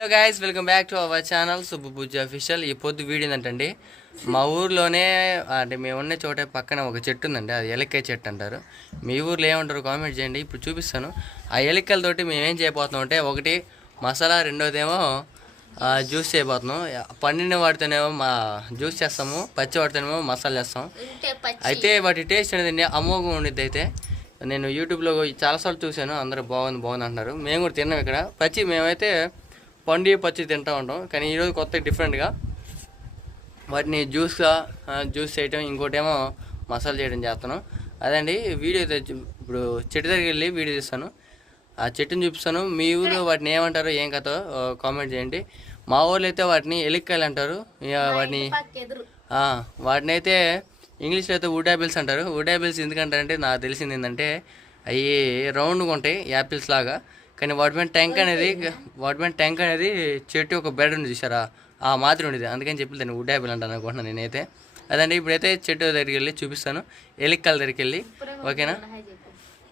Hello guys welcome back to our channel Subbu Bujji official ఈ పొద్దు video ఏంటంటే మా ఊర్లోనే అంటే మేము ఉన్న చోట పక్కన ఒక చెట్టు ఉందండి అది ఎలక్కాయ చెట్టు అంటారు. మీ ఊర్లో ఏమంటారు కామెంట్ చేయండి ఇప్పుడు చూపిస్తాను. ఆ ఎలక్కలతోటి మేము ఏం చేయబోతున్నాం అంటే ఒకటి మసాలా రెండోదేమో జ్యూస్ చేయబోతున్నాం. పండిన వాటితోనేమో మా జ్యూస్ చేస్తాము పచ్చి వాటితోనేమో మసాలా చేస్తాం. అయితే వాటి టేస్ట్ అనేది అమోఘం ఉండిద్ది అయితే. నేను యూట్యూబ్లో చాలాసార్లు చూశాను అందరూ బాగుంది బాగుంది అంటున్నారు. మేము కూడా తిన్నాం ఇక్కడ. పచ్చి మేమైతే పండి పచ్చి తింటూ ఉంటాం. కానీ ఈరోజు కొత్త డిఫరెంట్గా వాటిని జ్యూస్గా జ్యూస్ చేయటం ఇంకోటేమో మసాలా చేయడం చేస్తున్నాం. అదండి వీడియో ఇప్పుడు చెట్టు దగ్గరికి వెళ్ళి వీడియో తీస్తాను. ఆ చెట్టుని చూపిస్తాను. మీ ఊరు వాటిని ఏమంటారో ఏం కథో కామెంట్ చేయండి. మా ఊర్లో అయితే వాటిని ఎలిక్కాయలు అంటారు. ఇక వాటిని వాటిని అయితే ఇంగ్లీష్లో అయితే వుడ్ యాపిల్స్ అంటారు. వుడ్ యాపిల్స్ ఎందుకంటారంటే నాకు తెలిసింది ఏంటంటే అవి రౌండ్గా ఉంటాయి యాపిల్స్ లాగా. కానీ వాటి ట్యాంక్ అనేది వాటి ట్యాంక్ అనేది చెట్టు ఒక బెడ్ ఉంది చూసారా ఆ మాత్రం ఉండేది. అందుకని చెప్పి దాన్ని వుడ్ యాపిల్ అంటాను అనుకుంటున్నాను నేనైతే. అదండి ఇప్పుడైతే చెట్టు దగ్గరికి వెళ్ళి చూపిస్తాను. ఎలిక్కల దగ్గరికి వెళ్ళి. ఓకేనా?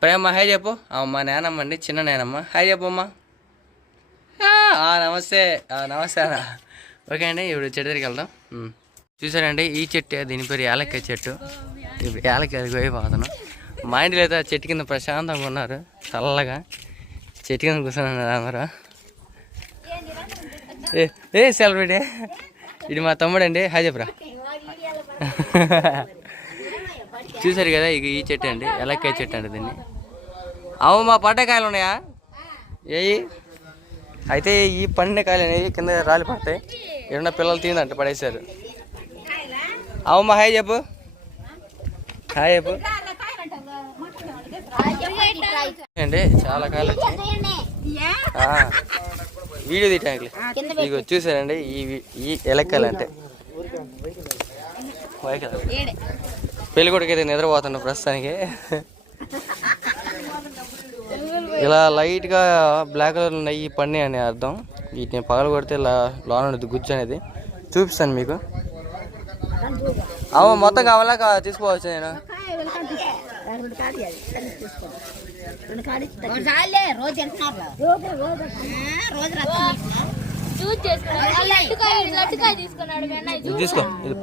ప్రేమ హాయ్ చెప్పు. ఆ, మా నానమ్మ అండి చిన్న నానమ్మ. హాయ్ చెప్పు అమ్మా. నమస్తే. నమస్తే అన్న. ఓకే అండి ఇప్పుడు చెట్టు దగ్గరికి వెళ్దాం. చూసారండి ఈ చెట్టు దీని పేరు యాలక్కాయ చెట్టు. ఇప్పుడు యాలక్కాయ పోయి పోతాను. మా ఇంటిలో అయితే ఆ చెట్టు కింద ప్రశాంతంగా ఉన్నారు చల్లగా. చెట్టు కింద కూర్చున్నాను అందరూ ఏ ఏ సెలబ్రిటీ ఇది మా తమ్ముడు అండి హాయ్ చెప్పరా. చూసారు కదా ఇక ఈ చెట్టు అండి ఎలక్కాయ చెట్టు అండి దీన్ని. అవు మా పడ్డకాయలు ఉన్నాయా? ఏయి? అయితే ఈ పండిన కాయలు అనేవి కింద రాలి పడతాయి. ఏమన్నా పిల్లలు తిందంట పడేశారు. అవమ్మా హాయ్ చెప్పు. హాయ్ చెప్పు. అండి చాలా కాలం ఆ, వీడియో తీయటానికి ఇగో చూసారండి ఈ ఈ ఎలక్కలు అంటే పెళ్ళి కొడుకు అయితే నిద్రపోతున్నా ప్రస్తుతానికి. ఇలా లైట్గా బ్లాక్ కలర్ ఉన్నాయి ఈ పన్నీ అని అర్థం. వీటిని పగలు కొడితే ఇలా లోన ఉండదు గుజ్జు అనేది చూపిస్తాను మీకు. అవును మొత్తం కావాలా? తీసుకోవచ్చు నేను? చాలే రోజు వెళ్తున్నారు రోజు చేసుకున్నాడు. తీసుకున్నాడు తీసుకో ఇది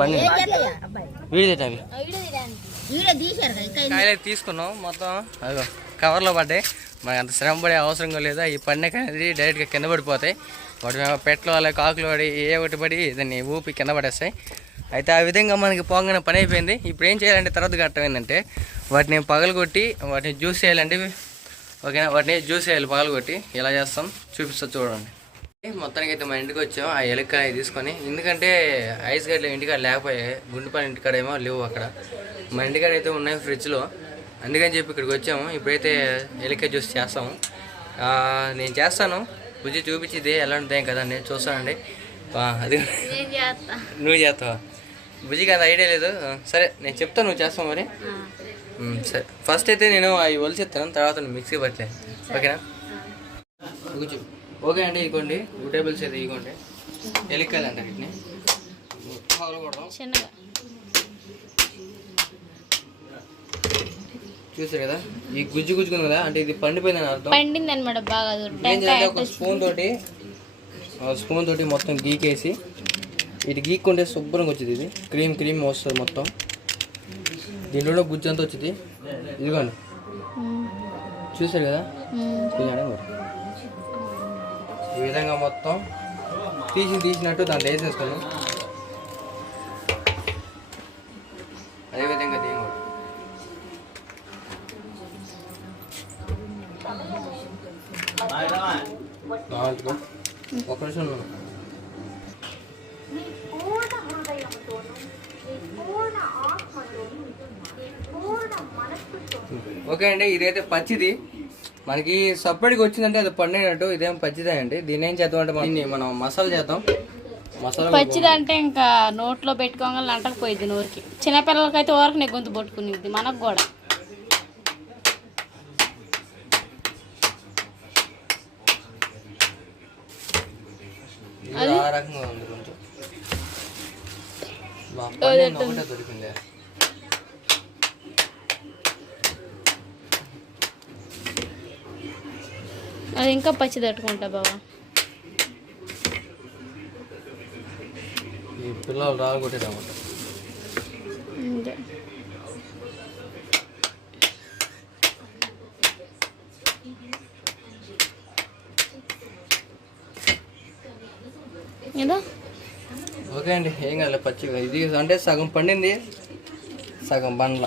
కాయలు తీసుకున్నాం మొత్తం? అదిగో. కవర్లో పడ్డాయి. మనకి అంత శ్రమ పడే అవసరం కూడా లేదా? ఈ పన్నె అనేది డైరెక్ట్గా కింద పడిపోతాయి. వాటి మీద పెట్లు అలా కాకులు పడి ఏ ఒకటి పడి దాన్ని ఊపి కింద పడేస్తాయి. అయితే ఆ విధంగా మనకి పోగానే పని అయిపోయింది. ఇప్పుడు ఏం చేయాలంటే తర్వాత ఘట్టం ఏంటంటే వాటిని పగలగొట్టి వాటిని జ్యూస్ చేయాలంటే ఓకేనా? వాటిని జ్యూస్ చేయాలి పగలగొట్టి ఎలా చేస్తాం? చూపిస్తా చూడండి. మొత్తానికి అయితే మా ఇంటికి వచ్చాం. ఆ ఎలక్కాయ తీసుకొని ఎందుకంటే ఐస్ గడ్డలు ఇంటికాడ లేకపోయాయి గుండెపల్లి ఇంటికాడ ఏమో లేవు అక్కడ. మా ఇంటికాడ అయితే ఉన్నాయి ఫ్రిడ్జ్లో. అందుకని చెప్పి ఇక్కడికి వచ్చాము. ఇప్పుడైతే ఎలక్కాయ జ్యూస్ చేస్తాము. నేను చేస్తాను. బుజ్జి చూపించింది ఎలా ఉంటాయి కదా నేను చూస్తానండి. అది నువ్వు చేస్తావా? బుజ్జికి అంత ఐడియా లేదు. సరే నేను చెప్తాను నువ్వు చేస్తావు మరి? సరే. ఫస్ట్ అయితే నేను అవి ఒలిచిస్తాను తర్వాత మిక్సీ పట్టలే. ఓకేనా? ఓకే అండి ఇదిగోండి టూ టేబుల్స్ అయితే ఇదిగోండి. ఎలిక్కాయలు అంటారు వీటిని చూసారు కదా? ఈ గుజ్జు గుజ్జుకుంది కదా అంటే ఇది పండిపోయిందని అర్థం. పండింది అనమాట బాగా ఒక స్పూన్ తోటి స్పూన్ తోటి మొత్తం గీకేసి ఇది గీక్కుంటే శుభ్రంగా వచ్చింది ఇది. క్రీమ్ క్రీమ్ వస్తుంది మొత్తం. దీంట్లో గుజ్జు అంతా వచ్చింది? ఇదిగోండి. చూసారు కదా? చూడండి ఈ విధంగా మొత్తం తీసి తీసినట్టు దాంట్లో వేసేస్తాను అదేవిధంగా దీని కూడా. నాలుగు. ఒక నిమిషం ఓకే అండి ఇదైతే పచ్చిది. మనకి సపరేట్గా వచ్చిందంటే అది పండినట్టు ఇదేం పచ్చిదే అండి. దీన్ని ఏం చేద్దాం అంటే దీన్ని మనం మసాలా చేద్దాం. మసాలా పచ్చిది అంటే ఇంకా నోట్లో పెట్టుకోగానే అంటకపోయింది నోరుకి. చిన్నపిల్లలకి అయితే ఊరకు నీ గొంతు పట్టుకునిద్ది మనకు కూడా. ఆ రకంగా ఉంది కొంచెం. దొరికింది. అది ఇంకా పచ్చి తట్టుకుంటా బావా. ఈ పిల్లలు. ఏదో? ఓకే అండి ఏం కాదు. పచ్చిగా ఇది అంటే సగం పండింది సగం బండ్ల.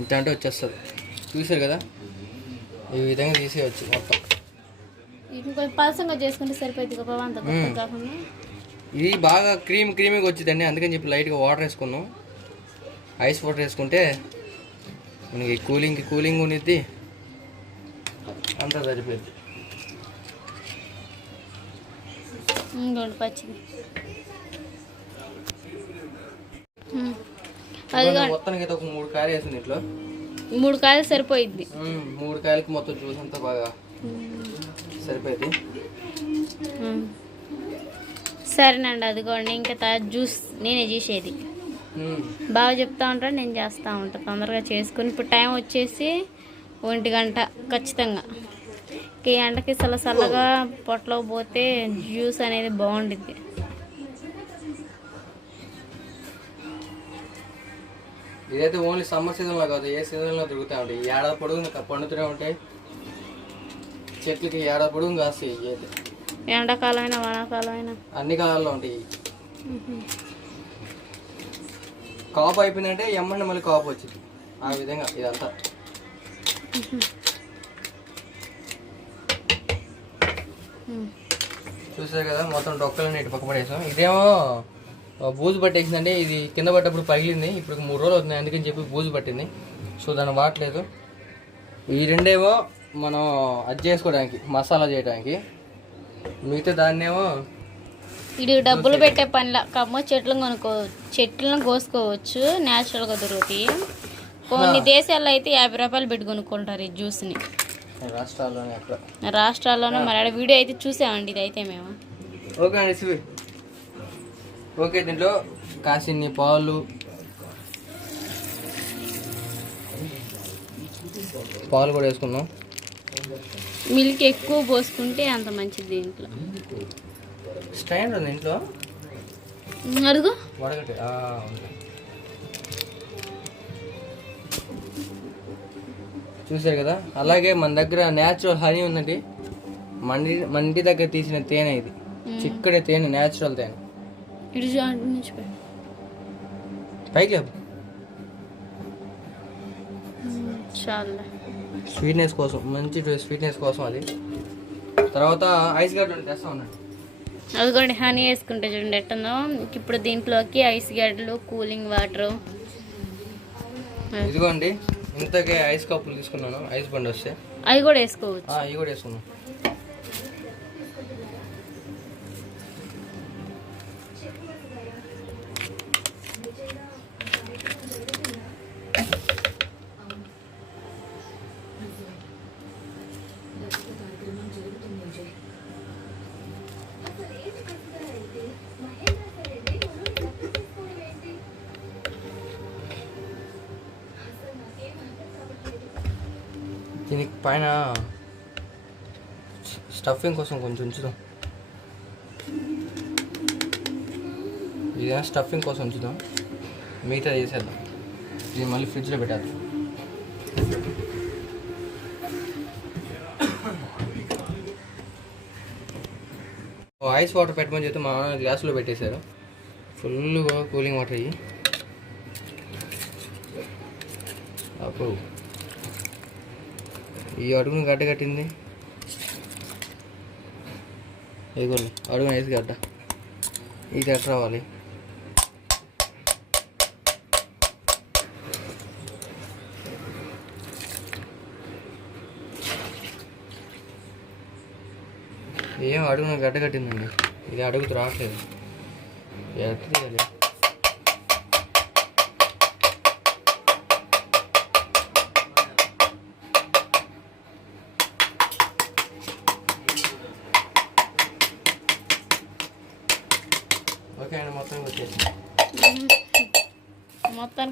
ఇంత అంటే వచ్చేస్తుంది. చూసారు కదా? ఈ విధంగా తీసేయచ్చు మొత్తం. పలసంగా చేసుకుంటే సరిపోయింది గొప్ప కాకుండా? ఇది బాగా క్రీమ్ క్రీమీగా వచ్చిందండి. అందుకని చెప్పి లైట్గా వాటర్ వేసుకున్నాం. ఐస్ వాటర్ వేసుకుంటే మనకి కూలింగ్కి కూలింగ్ uniద్ది అంతా సరిపోయింది పచ్చిది. మొత్తానికి అయితే ఒక మూడు కాయలు వేసింది ఇంట్లో. మూడు కాయలు సరిపోయిద్ది. మ్మ్, మూడు కాయలకి మొత్తం జ్యూస్ అంతా బాగా సరిపోయింది. సరేనండి అదిగోండి ఇంకా జ్యూస్ నేనే చేసేది. బాగా చెప్తా ఉంటాను నేను చేస్తూ ఉంటాను తొందరగా చేసుకుని ఇప్పుడు టైం వచ్చేసి ఒంటి గంట ఖచ్చితంగా. ఈ ఎండకి చల్ల చల్లగా పొట్టలో పోతే జ్యూస్ అనేది బాగుండిద్ది. ఇదైతే ఓన్లీ సమ్మర్ సీజన్లో కాదు ఏ సీజన్లో దొరుకుతూ ఉంటాయి ఈ ఏడాది పొడుగు పండుతూనే ఉంటాయి చెట్లకి ఏడాది పొడుగు కాస్తాయి ఇవి అయితే. ఎండాకాలమైనా వానాకాలమైనా. అన్ని కాలాల్లో ఉంటాయి. కాపు అయిపోయిందంటే ఎమ్మండి మళ్ళీ కాపు వచ్చింది. ఆ విధంగా ఇదంతా. చూసారు కదా మొత్తం డొక్కలని ఇటు పక్క పడేసాం. ఇదేమో బూజు పట్టేసిందండి. ఇది కింద పడ్డప్పుడు పగిలింది. ఇప్పుడు మూడు రోజులు అవుతుంది. అందుకని చెప్పి బూజు పట్టింది. సో దాన్ని వాడలేదు. ఈ రెండేమో మనం అది చేసుకోవడానికి మసాలా చేయడానికి. మిగతా దాన్నేమో ఇది డబ్బులు పెట్టే పనిలా కమ్మ చెట్లు కొనుక్కో చెట్లను కోసుకోవచ్చు. న్యాచురల్గా దొరుకుతాయి. కొన్ని దేశాల్లో అయితే యాభై రూపాయలు పెట్టి కొనుక్కుంటారు ఈ జ్యూస్ని. రాష్ట్రాల్లోనే రాష్ట్రాల్లోనూ మరి వీడియో అయితే చూసామండి ఇది అయితే మేము. ఓకే అండి ఓకే దీంట్లో కాసిన్ని పాలు. పాలు కూడా వేసుకున్నాం మిల్క్ ఎక్కువ పోసుకుంటే అంత మంచిది దీంట్లో. స్టాండ్ ఉంది ఇంట్లో. అడుగు. వడగట్టి. చూశారు కదా? అలాగే మన దగ్గర న్యాచురల్ హనీ ఉందండి. మన మన ఇంటి దగ్గర తీసిన తేనె ఇది. చిక్కడే తేనె న్యాచురల్ తేనె. ఇటు నుంచి పెట్టు. పైకి. చాలులే స్వీట్నెస్ కోసం మంచి స్వీట్నెస్ కోసం అది. తర్వాత ఐస్ గడ్డలు తెస్తా ఉన్నాడు అదిగోండి హనీ వేసుకుంటే చూడండి ఎట్టుందో. ఇప్పుడు దీంట్లోకి ఐస్ గడ్డలు కూలింగ్ వాటర్ ఇదిగోండి ఇంతకే ఐస్ కప్పులు తీసుకున్నాను. ఐస్ బండి వస్తే. అవి కూడా వేసుకోవచ్చు. ఇవి కూడా వేసుకున్నాం స్టఫింగ్ కోసం కొంచెం ఉంచుదాం. ఇదైనా స్టఫింగ్ కోసం ఉంచుదాం. మిగతా చేసేద్దాం ఇది మళ్ళీ ఫ్రిడ్జ్లో పెట్టేద్దాం. ఐస్ వాటర్ పెట్టమని చెప్తే మా నాన్న గ్లాసులో పెట్టేశారు. ఫుల్గా కూలింగ్ వాటర్ అయ్యి అప్పుడు ఈ అడుగును గడ్డ కట్టింది. ఇదిగోండి అడుగున వేసి గడ్డ ఇది ఎట్ రావాలి. ఏం అడుగున గడ్డ కట్టిందండి. ఇది అడుగుతూ రావట్లేదు. ఎట్ట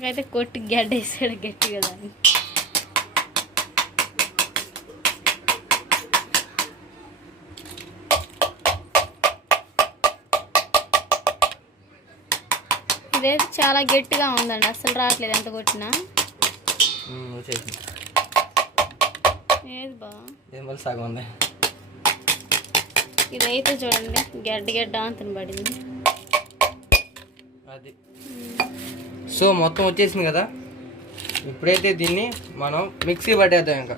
అయితే కొట్టి గడ్డ వేసాడు గట్టిగా దాన్ని. ఇదైతే చాలా గట్టిగా ఉందండి. అసలు రావట్లేదు ఎంత కొట్టినా. ఏది బా? ఇది మళ్ళీ సగం ఉంది. ఇదైతే చూడండి గడ్డ గడ్డ అంతని పడింది. అది. సో మొత్తం వచ్చేసింది కదా. ఇప్పుడైతే దీన్ని మనం మిక్సీ పట్టేద్దాం ఇంకా.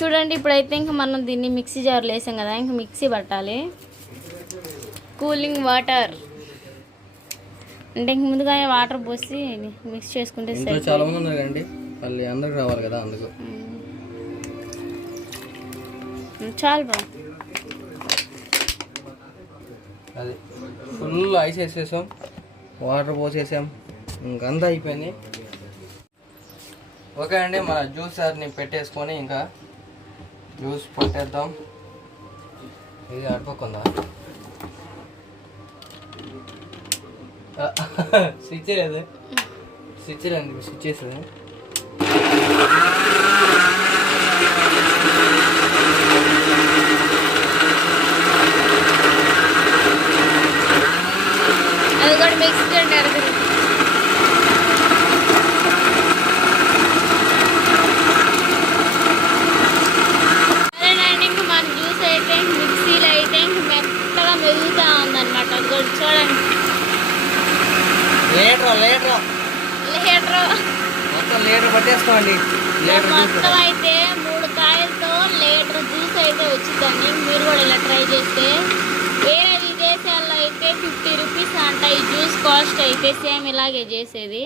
చూడండి ఇప్పుడైతే ఇంకా మనం దీన్ని మిక్సీ జార్లో వేసాం కదా ఇంకా మిక్సీ పట్టాలి. Cooling water. అంటే ఇంక ముందుగానే వాటర్ పోసి మిక్స్ చేసుకుంటే చాలా మంది ఉన్నారు కదండి. మళ్ళీ అందరికి రావాలి కదా అందుకు. చాలు బా అది ఫుల్ ఐస్ వేసేసాం. వాటర్ పోసేసాం. ఇంకంతా అయిపోయింది. ఓకే అండి మన జ్యూసర్ని పెట్టేసుకొని ఇంకా జ్యూస్ పట్టేద్దాం. ఇది అడుపుకుందా స్విచ్ లేదు. స్విచ్ లేదు స్విచ్ వేస్తుంది అది కూడా మిక్స్ చేయండి అరగదు సరేనండి ఇంక మన జ్యూస్ అయితే మిక్సీలో అయితే ఇంక మెత్తగా మెరుగుతూ ఉందన్నమాట అది కూడా చూడండి లీటర్ లీటర్ లీటర్ మొత్తం లీటర్ పట్టేస్తామండి లీటర్ జ్యూస్ మొత్తం అయితే మూడు కాయలతో లీటర్ జ్యూస్ అయితే వచ్చిందండి మీరు కూడా ఇలా ట్రై చేస్తే వేరే విదేశాల్లో అయితే ఫిఫ్టీ రూపీస్ అంట ఈ జ్యూస్ కాస్ట్ అయితే సేమ్ ఇలాగే చేసేది.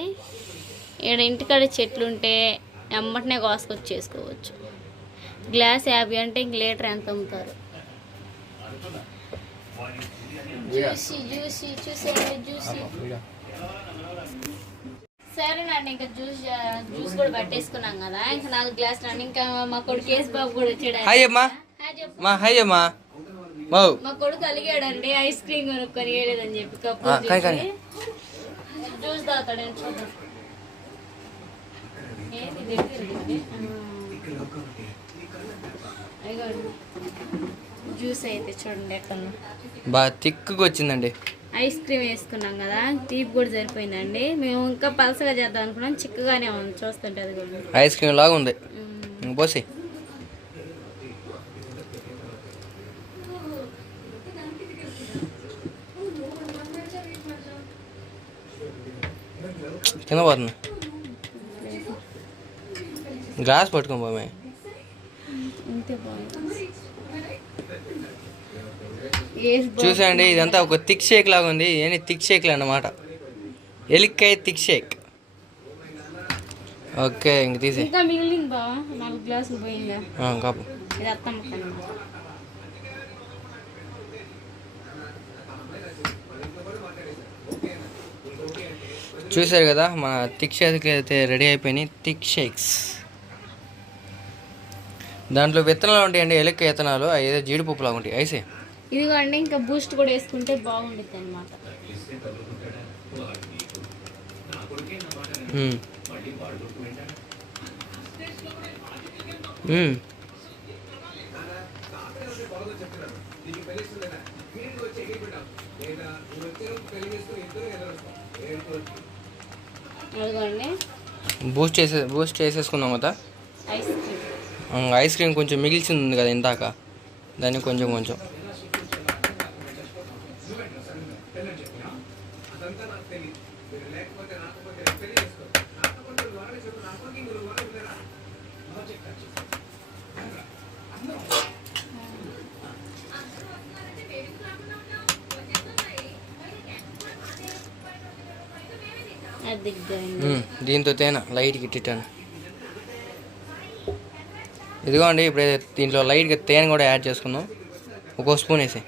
ఇక్కడ ఇంటికాడ చెట్లు ఉంటే ఎమ్మటనే కోసుకొచ్చి చేసుకోవచ్చు. గ్లాస్ యాభై అంటే ఇంక లీటర్ ఎంత అమ్ముతారు? జ్యూసీ జ్యూసీ చూసేయండి జ్యూసీ సరేనండి ఇంకా జ్యూస్ జ్యూస్ కూడా పట్టేసుకున్నాం కదా. ఇంకా నాలుగు గ్లాసులు ఇంకా మా కొడుకు కేసు బాబు కూడా వచ్చాడు. మా హాయ్ అమ్మా. మౌ మా కొడుకు అలిగాడండి ఐస్ క్రీమ్ కొనుక్కొని వేయలేదని చెప్పి కప్పు. జ్యూస్ తాగుతాడని చూద్దాం. జ్యూస్ అయితే చూడండి ఎక్కడ బాగా తిక్కుగా వచ్చిందండి. ఐస్ క్రీమ్ వేసుకున్నాం కదా తీపి కూడా సరిపోయిందండి. మేము ఇంకా పలసగా చేద్దాం అనుకున్నాం చిక్కగానే ఉంది చూస్తుంటే అది కూడా. ఐస్ క్రీమ్ లాగా ఉంది. పోసి. కింద పోతుంది గ్లాస్ పట్టుకొని పోమే చూసండి ఇదంతా ఒక థిక్ షేక్ లాగా ఉంది. ఏంటి థిక్ షేక్లు అన్నమాట. ఎలిక్కాయ థిక్ షేక్. ఓకే ఇంక తీసే ఇంకా మిగిలింది బా. నాలుగు గ్లాసులు పోయిందా? కాపు. ఇది అత్తమ్మ చూసారు కదా మన థిక్ షేక్ అయితే రెడీ అయిపోయినాయి థిక్ షేక్స్ దాంట్లో విత్తనాలు ఉంటాయండి ఎలక్క విత్తనాలు ఏదో జీడిపప్పు లాగా ఉంటాయి. ఐసే. ఇదిగోండి ఇంకా బూస్ట్ కూడా వేసుకుంటే బాగుండిద్ది అనమాట. అదిగోండి. బూస్ట్ చేసే బూస్ట్ చేసేసుకున్నాం కదా ఐస్ క్రీమ్ ఐస్ క్రీమ్ కొంచెం మిగిల్చింది కదా ఇందాక. దాన్ని కొంచెం కొంచెం. దీంతో తేనె లైట్గా ఇట్టాను ఇదిగోండి ఇప్పుడు దీంట్లో లైట్గా తేనె కూడా యాడ్ చేసుకుందాం. ఒక్కో స్పూన్ వేసి.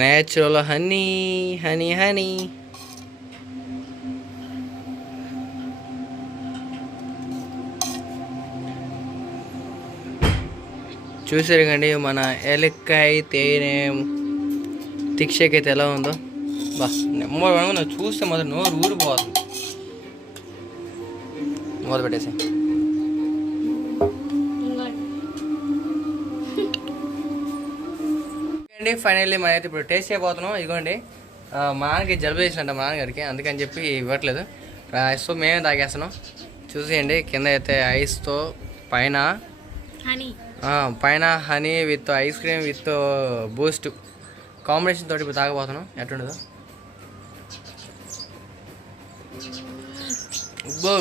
నేచురల్ హనీ హనీ హనీ చూసారు కండి మన ఎలక్కాయ తేనె తిక్షకైతే అయితే ఎలా ఉందో? బా నెమ్మది చూస్తే మాత్రం నోరు ఊరిపోతుంది మొదలు పెట్టేసి అండి ఫైనల్లీ మనం అయితే ఇప్పుడు టేస్ట్ చేయబోతున్నాం. ఇదిగోండి మా నాన్నకి జలుబు చేసినట్ట మా నాన్నగారికి. అందుకని చెప్పి ఇవ్వట్లేదు. సో మేమే తాగేస్తున్నాం. చూసేయండి కింద అయితే ఐస్తో పైన పైన honey with ice cream with Boost combination తోటి ఇప్పుడు తాగబోతున్నాం. ఎట్లుండదు అబ్బో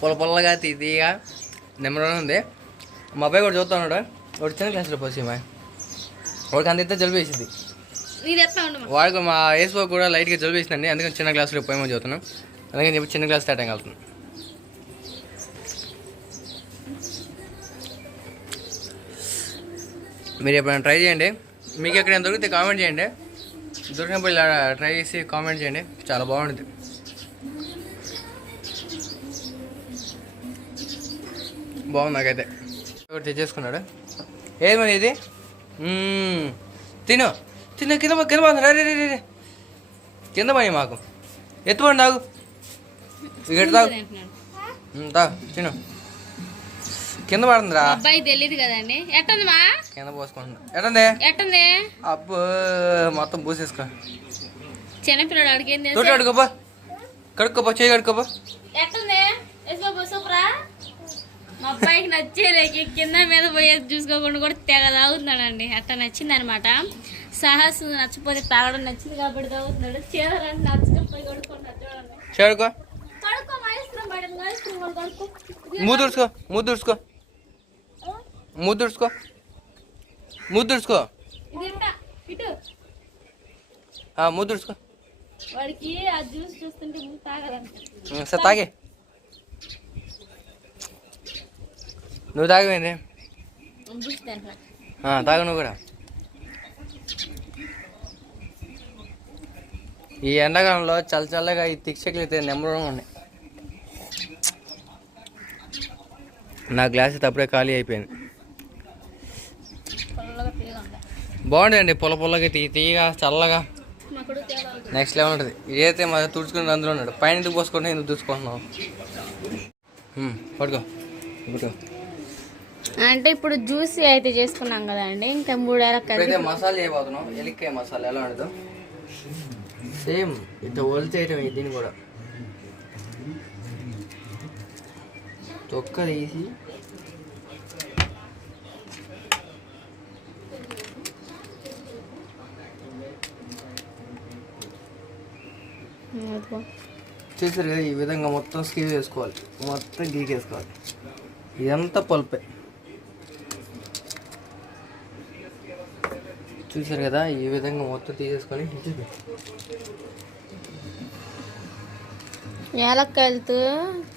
పొల పొల్లగా తీయగా నెంబర్ వన్ ఉంది. మా అబ్బాయి కూడా చూస్తా ఉన్నాడు. ఒకటి చిన్న క్లాస్లో పోసి మా వాడికి అందితే జలుబు వేసింది వాడికి మా ఏసుకో కూడా లైట్గా జలుబు వేసిందండి అందుకని చిన్న గ్లాసులో పోయేమో చదువుతున్నాం అందుకని చెప్పి చిన్న గ్లాస్ తేటం కలుగుతుంది మీరు ఎప్పుడైనా ట్రై చేయండి. మీకు ఎక్కడైనా దొరికితే కామెంట్ చేయండి. దొరికినప్పుడు ఇలా ట్రై చేసి కామెంట్ చేయండి. చాలా బాగుంటుంది. బాగుంది నాకైతే. ఒకటి తెచ్చేసుకున్నాడు? ఏది మరి ఇది. తిను. తిను కింద కింద పోతుంది రే రే రే కింద పని మాకు. ఎత్తుపండి తాగు. ఇక్కడ తాగు. తాగు. తిను. కింద పడుతుందిరా. అబ్బాయి తెలియదు కదండి. ఎట్టుంది మా కింద పోసుకుంటుంది ఎట్టంది? ఎట్టుంది? అబ్బో మొత్తం పూసేసుకో. చిన్నపిల్లడు అడిగి తోటి కడుకోపా కడుక్కోపా చేయి కడుక్కోపా. ఎట్టుంది? వేసుకోబో సూపరా? మా అబ్బాయికి నచ్చేలేకి కింద మీద పోయేది చూసుకోకుండా కూడా తెగ తాగుతున్నాడండి. అట్లా నచ్చింది అనమాట సాహస్ నచ్చపోతే తాగడం నచ్చింది కాబట్టి తాగుతున్నాడు. చేయాలంటే నచ్చకపోయి కొడుకున్నాడు చూడండి. చేడుకో కడుక్కో మా మూతుడుచుకో మూతుడుచుకో మూతుడుచుకో మూతుడుచుకో ఇది ఇట్టా, ఇటు మూతుడుచుకో వాడికి ఆ జ్యూస్ చూస్తుంటే ముందు తాగాలంట సరే తాగే. నువ్వు దాంట్లో తాగు నువ్వు కూడా. ఈ ఎండాకాలంలో చల్ల చల్లగా ఈ తిక్షకులు అయితే నెంబర్ వన్ ఉన్నాయి. నా గ్లాస్ అయితే అప్పుడే ఖాళీ అయిపోయింది పొల్లగా తీగ బాగుంటుందండి పొల పొల్లగా తీ తీయగా చల్లగా. నెక్స్ట్ లెవెల్ ఉంటుంది. ఇదైతే మా తుడుచుకుని అందులో ఉన్నాడు. పైన ఎందుకు పోసుకుంటే ఎందుకు తుడుచుకుంటున్నావు? హ్మ్, పడుకో పడుకో అంటే ఇప్పుడు జ్యూస్ అయితే చేసుకున్నాం కదండి ఇంకా మూడేళ్ళ ఇప్పుడైతే మసాలా చేయబోతున్నాం. ఎలిక్కాయ మసాలా ఎలా ఉండదు సేమ్ ఇట్లా ఒలి చేయటం దీన్ని కూడా? తొక్క తీసి చూసారు కదా ఈ విధంగా మొత్తం స్కీవ్ వేసుకోవాలి. మొత్తం గీకేసుకోవాలి. ఇదంతా పల్పే. చూసారు కదా ఈ విధంగా మొత్తం తీసేసుకొని ఏలక్కాయలతో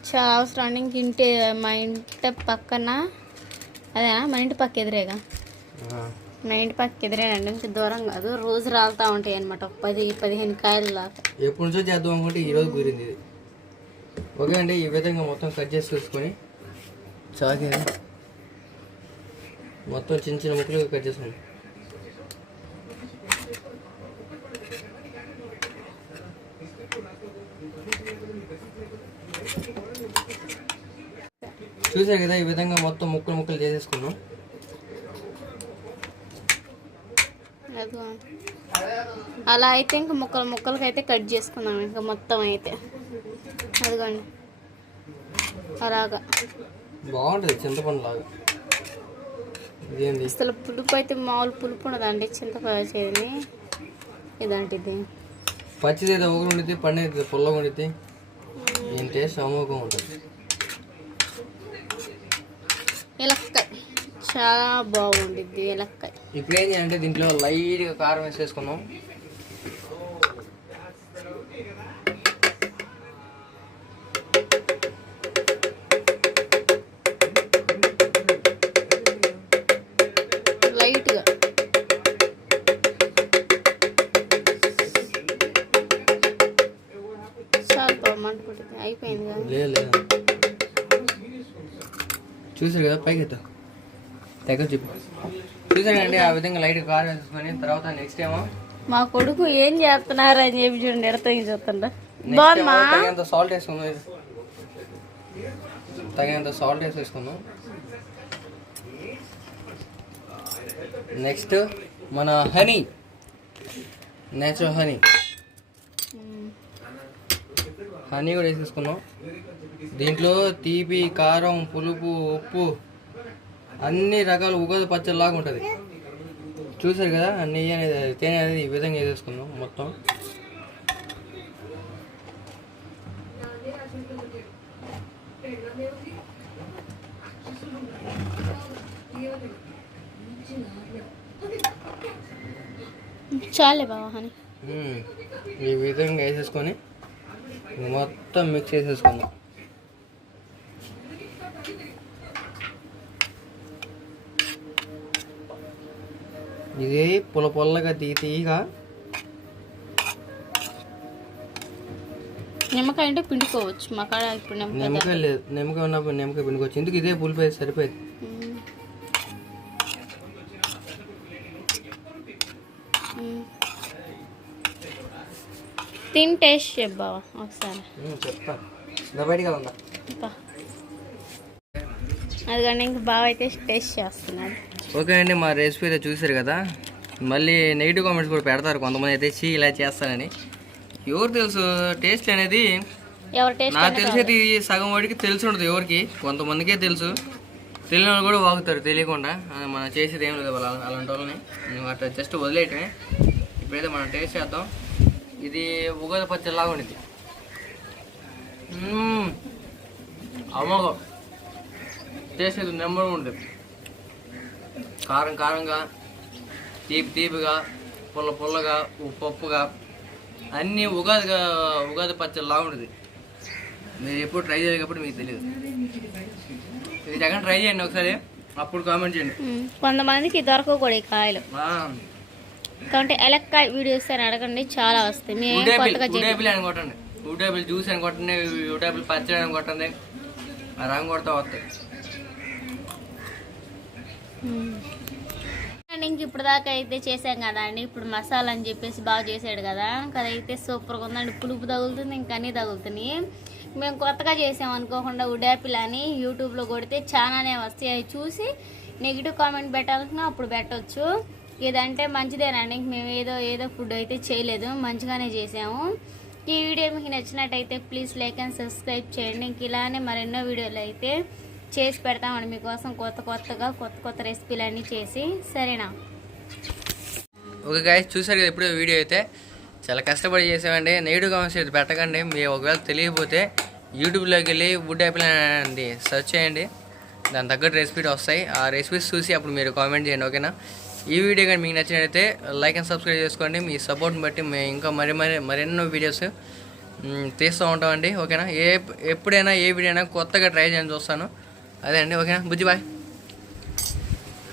చాలా అవసరం ఇంక ఇంటి మా ఇంటి పక్కన అదేనా? మన ఇంటి పక్క ఎదురేగా? నా ఇంటి పక్క ఎదురేనండి ఇంక దూరం కాదు. రోజు రాలుతూ ఉంటాయి అనమాట ఒక పది పదిహేను కాయలు దాకా. ఎప్పటి నుంచో చేద్దాం అనుకుంటే ఈరోజు కుదిరింది ఇది. ఓకే అండి ఈ విధంగా మొత్తం కట్ చేసి చూసుకొని చాకే. మొత్తం చిన్న చిన్న ముక్కలుగా కట్ చేసుకోండి చూసారు కదా ఈ విధంగా మొత్తం ముక్కలు ముక్కలు చేసేసుకున్నాం. అదిగో. అలా అయితే ఇంకా ముక్కలు ముక్కలకి అయితే కట్ చేసుకున్నాం. ఇంకా మొత్తం అయితే. అదిగోండి. అలాగా. బాగుంటుంది చింతపండు లాగా ఇదేంది? అసలు పులుపు అయితే మామూలు పులుపు ఉండదండి. చింతపచ్చేది ఇదంటిది? పచ్చిది ఏదో ఒకటి ఉండిద్ది పండేది పుల్లగా ఉండిద్ది దీని టేస్ట్ అమోఘం ఉంటుంది. ఎలక్కాయ చాలా బాగుండిద్ది ఎలక్కాయ ఇప్పుడు ఏం చేయాలంటే దీంట్లో లైట్గా కారం లైట్గా మంట పుట్టింది అయిపోయింది లేదు చూసారు కదా పైకి ఎత్తా దగ్గర చెప్పు. చూసారు అండి ఆ విధంగా లైట్గా కారం వేసేసుకొని తర్వాత నెక్స్ట్ ఏమో? మా కొడుకు ఏం చేస్తున్నారు అని చెప్పి చూడండి ఎడతా చూస్తుండ. బాగుందా? తగినంత సాల్ట్ వేసుకుందాం. తగినంత సాల్ట్ వేసేసుకుందాం. నెక్స్ట్ మన హనీ నేచురల్ హనీ హనీ కూడా వేసేసుకున్నాం దీంట్లో తీపి కారం పులుపు ఉప్పు అన్ని రకాల ఉగాది పచ్చడిలాగా ఉంటుంది. చూసారు కదా నెయ్యి అనేది తేనె అనేది ఈ విధంగా వేసేసుకుందాం మొత్తం. చాలే మ్మ్. ఈ విధంగా వేసేసుకొని మొత్తం మిక్స్ చేసేసుకుందాం. ఇది పుల్ల పుల్లగా తీ తీయగా. నిమ్మకాయ అంటే పిండుకోవచ్చు. మా కాడ ఇప్పుడు నిమ్మకాయ లేదు. నిమ్మకాయ ఉన్నప్పుడు నిమ్మకాయ పిండుకోవచ్చు. ఎందుకు ఇదే పులిపి అయితే సరిపోయింది. తిని టేస్ట్ చెప్పు బావా ఒకసారి. మ్మ్, చెప్తా. నా బయటికి ఉందా ఇంకా బావ అయితే టేస్ట్ చేస్తున్నాడు. ఓకే అండి మా రెసిపీ అయితే చూసారు కదా. మళ్ళీ నెగిటివ్ కామెంట్స్ కూడా పెడతారు కొంతమంది అయితే చీ ఇలా చేస్తానని. ఎవరు తెలుసు టేస్ట్ అనేది? నాకు తెలిసేది సగం వాడికి తెలిసి ఉంటుంది ఎవరికి కొంతమందికే తెలుసు. తెలియని వాళ్ళు కూడా వాగుతారు తెలియకుండా. మనం చేసేది ఏం లేదు వాళ్ళ అలాంటి వాళ్ళని. అట్లా జస్ట్ వదిలేయటమే. ఇప్పుడైతే మనం టేస్ట్ చేద్దాం. ఇది ఉగాది పచ్చడి లాగా ఉండిద్ది. మ్మ్. అమ్మగం. టేస్ట్ అయితే నెంబర్ ఉంటుంది కారం కారంగా తీపి తీపిగా పుల్ల పుల్లగా ఉప్పు పప్పుగా అన్నీ ఉగాది పచ్చడి లాగా ఉంటుంది మీరు ఎప్పుడు ట్రై కాబట్టి మీకు తెలియదు. ఇది జగన్ ట్రై చేయండి ఒకసారి అప్పుడు కామెంట్ చేయండి. కొంతమందికి దొరకవు కూడా ఈ కాయలు. కాబట్టి ఎలక్కాయ వీడియోస్ అని అడగండి చాలా వస్తాయి. అని కొట్టండి. ఉడేపిల్ జ్యూస్ అని కొట్టండి ఉడేపిల్ పచ్చడి అని కొట్టండి. రంగు కొడతా వస్తాయి. ఇంక ఇప్పుడు దాకా అయితే చేసాం కదా అండి. ఇప్పుడు మసాలా అని చెప్పేసి బాగా చేసాడు కదా. అదైతే సూపర్గా ఉందండి. పులుపు తగులుతుంది ఇంకా అన్నీ తగులుతున్నాయి. మేము కొత్తగా చేసాం అనుకోకుండా ఉడాపిల్ అని యూట్యూబ్లో కొడితే చాలానే వస్తాయి. అవి చూసి నెగిటివ్ కామెంట్ పెట్టాలనుకున్నా అప్పుడు పెట్టవచ్చు ఇదంటే మంచిదేనండి మేము ఏదో ఏదో ఫుడ్ అయితే చేయలేదు. మంచిగానే చేసాము. ఈ వీడియో మీకు నచ్చినట్టయితే ప్లీజ్ లైక్ అండ్ సబ్స్క్రైబ్ చేయండి. ఇంక ఇలానే మరెన్నో వీడియోలు అయితే చేసి పెడతామండి మీకోసం కొత్త కొత్తగా కొత్త కొత్త రెసిపీలు అన్నీ చేసి. సరేనా? ఓకే గాయస్ చూసారు కదా ఇప్పుడు వీడియో అయితే? చాలా కష్టపడి చేసామండి. నెగిటివ్ కామెంట్స్ అయితే పెట్టకండి. మీరు ఒకవేళ తెలియకపోతే యూట్యూబ్లోకి వెళ్ళి వుడ్ యాపిల్ అండి సెర్చ్ చేయండి. దాని తగ్గట్టు రెసిపీస్ వస్తాయి. ఆ రెసిపీస్ చూసి అప్పుడు మీరు కామెంట్ చేయండి ఓకేనా ఈ వీడియో కానీ మీకు నచ్చినట్లయితే లైక్ అండ్ సబ్స్క్రైబ్ చేసుకోండి. మీ సపోర్ట్ని బట్టి మేము ఇంకా మరి మరి మరెన్నో వీడియోస్ తీస్తూ ఉంటామండి ఓకేనా ఏ ఎప్పుడైనా ఏ వీడియో అయినా కొత్తగా ట్రై చేయని చూస్తాను. అదే అండి ఓకేనా? బుజ్జి బాయ్.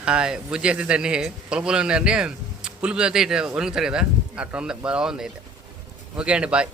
హాయ్. బుజ్జి అయితే దాన్ని పులపులు ఉందండి పులుపు అయితే ఇట్లా వణుకుతారు కదా. అట్లా ఉంది బాగుంది అయితే. ఓకే అండి బాయ్.